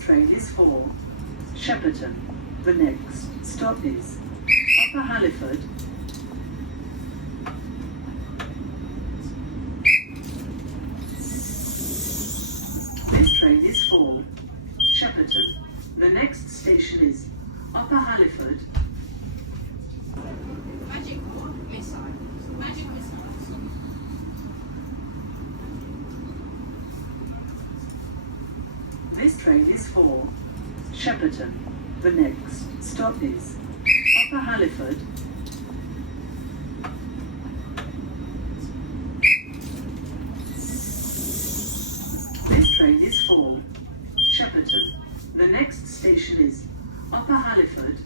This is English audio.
train is for Shepperton. The next stop is Upper Halliford. This train is for Shepperton. The next station is Upper Halliford. Magic missile. Magic missiles. This train is for Shepperton. The next stop is Upper Halliford. This train is for Shepperton. The next station is Upper Halliford.